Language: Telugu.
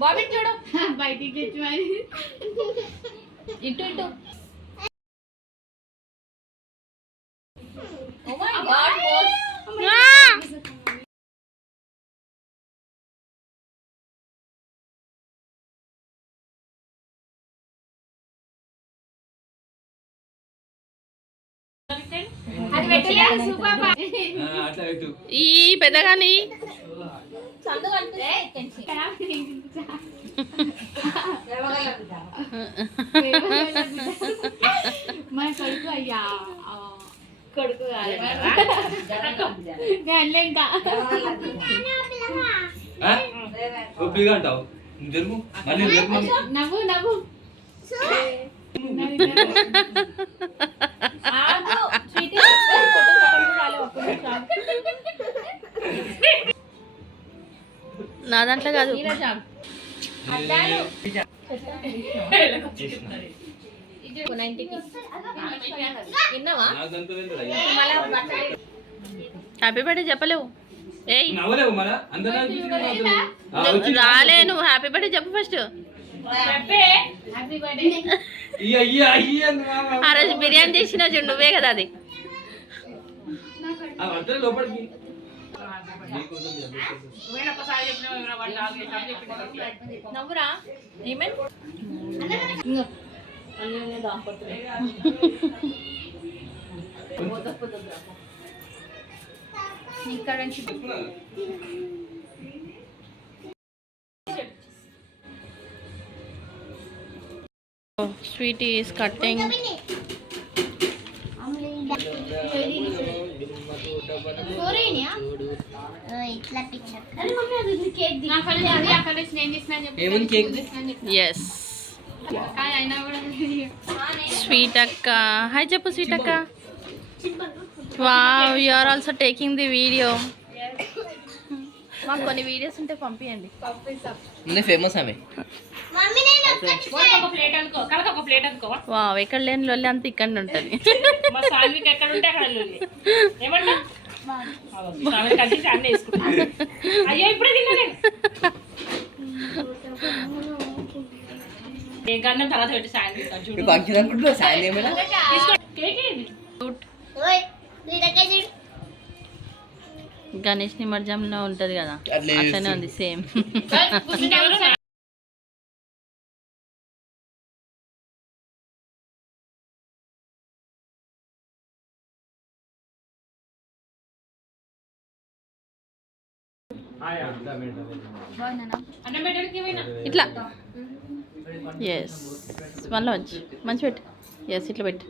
బాబీ చూడు బయటికి తెచ్చి మరి ఇటు ఇటు ఓ మై గాడ్ ఈ పెద్దగాని మా కొడుకు అయ్యా కొడుకు నవ్వు నవ్వు నా దాంట్లో కాదు హ్యాపీ బర్త్డే చెప్పలేవు ఏయ్ రాలే నువ్వు హ్యాపీ బర్త్డే చెప్పు ఫస్ట్ ఆ రోజు బిర్యానీ చేసిన చూడు నువ్వే కదా అది నవ్వురా ఏమేం ఇక్కడ నుంచి Sweetie is cutting. Yes. Sweet akka. Hi Jappu sweet akka. Wow, you are also taking the video. మాకు కొన్ని వీడియోస్ ఉంటే పంపియండి. ఫేమస్ ఆమె. వావ్, ఎక్కడ లేని లొల్లి అంతా ఇక్కడ ఉంటుంది. గణేష్ నిమజ్జనంలో ఉంటది కదా, అట్లనే ఉంది సేమ్. ఇట్లా ఎస్ వన్లో మంచి పెట్టు. ఎస్ ఇట్లా పెట్టు.